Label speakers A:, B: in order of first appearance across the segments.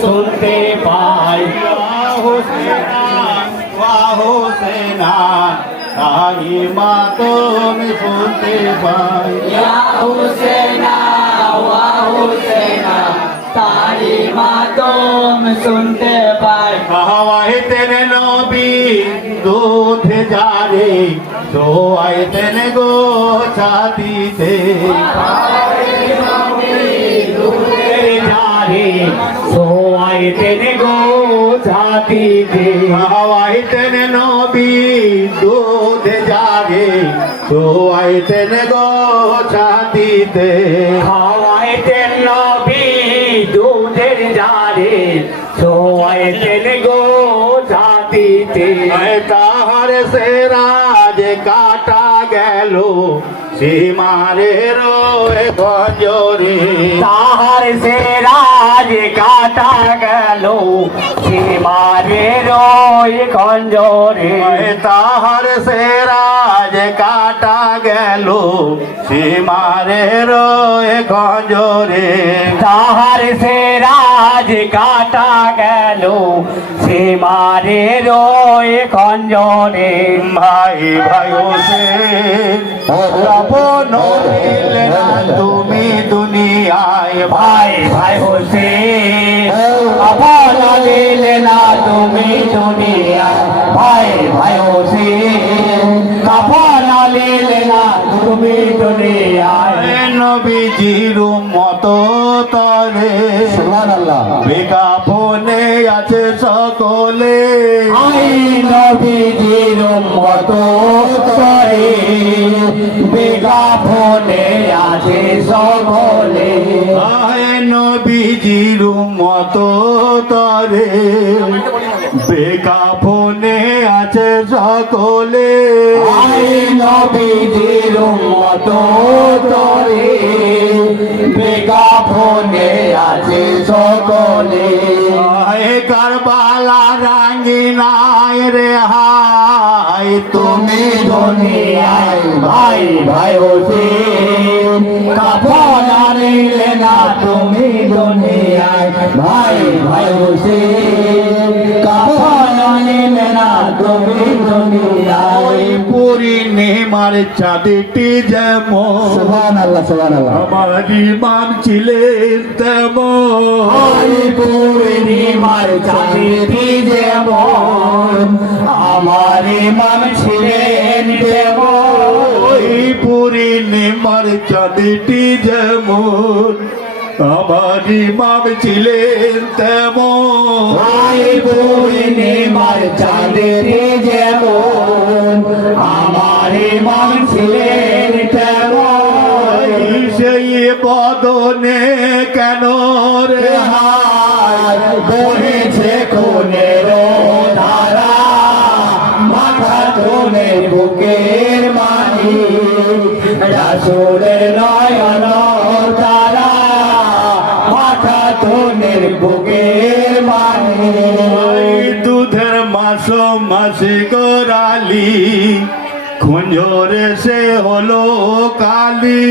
A: सुनते पाई
B: वाहो सेना वाहो सेना तारी मातो में सुनते
C: पाई वाहो सेना वाहो सेना तारी मातो में
B: सुनते पाई वाह तेरे नबी
C: दूध जा रे দোয়াই তেনে গো ছাতিতে
B: সোয়াই তেনে গো ছাতিতে হাওয়াই
C: তেনে নবী দুধ জাগে সোয়াই তেনে গো ছাতিতে
B: হাওয়াই তেন নবী দুধের জারে সোয়াই তেনে গো ছাতিতে
C: তাহার সেরা সেরাজ কাটা গেল সীমারে রোয় গজরে।
B: তাহার সে রাজ কাটা গেল সীমারে রয় খঞ্জরে
C: তাহার সেরাজ কাটা গেল সীমারে রোয় গজরে।
B: তাহার সে রাজ কাটা গেল। সীমারে রয় খঞ্জরে
C: ভাই ভাই সে আপন হইলে না তুমি দুনিয়ায়।
B: ভাই ভাই হোসে দিলে না তুমি দুনিয়া ভাই ভাই হোসে আপন দিলে না তুমি দুনিয়ায়।
C: নবীজির মতো তরে বিজ্ঞাপনে আছে সকলে।
B: আই নবীজির মতো করে বিজ্ঞাপনে আছে সকলে।
C: আয় নবীজির মতো তরে বিজ্ঞাপনে আছে সকলে।
B: আই নবীজির মতো
C: রাঙ্গিনায় রে হাই তুমি
B: দুনিয়ায় ভাই ভাই ওসি কাপড় আনিলে না, তুমি দুনিয়ায় ভাই ভাই হোসে
C: পূর্ণিমার চাঁদটি যেমন আমার ইমাম ছিলেন তেমন।
B: পূর্ণিমার চাঁদটি যেমন আমার ইমাম ছিলেন
C: ওই পূর্ণিমার চাঁদটি যেমন আমার ইমাম ছিলেন তেমন
B: চাঁদটি যেমন আমার ইমাম ছিলেন তেমন।
C: সেই বদনে কেন রে?
B: হায় বহেছে কোনের ধারা মাথা ধনে বুকের মানি। রাসুলের নয়ন তারা
C: মাস মাসি গোরালি খুঞ্জরে সে হলো কালি।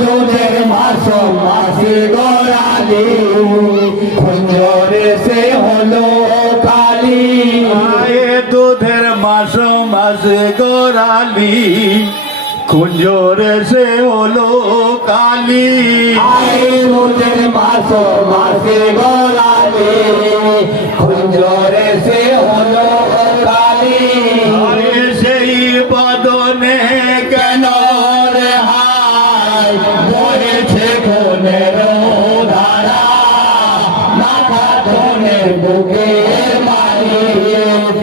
B: দুধের মাস মাসি গোড়ালি খুঞ্জরে সে হলো কালি।
C: আয়ে দুধের মাস মাসে গোরালি খুঞ্জরে সে হলো কালি।
B: আয় দুধের মাস মাসি গোড়ালি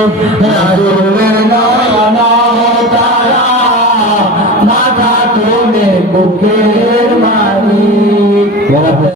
B: রাসুলে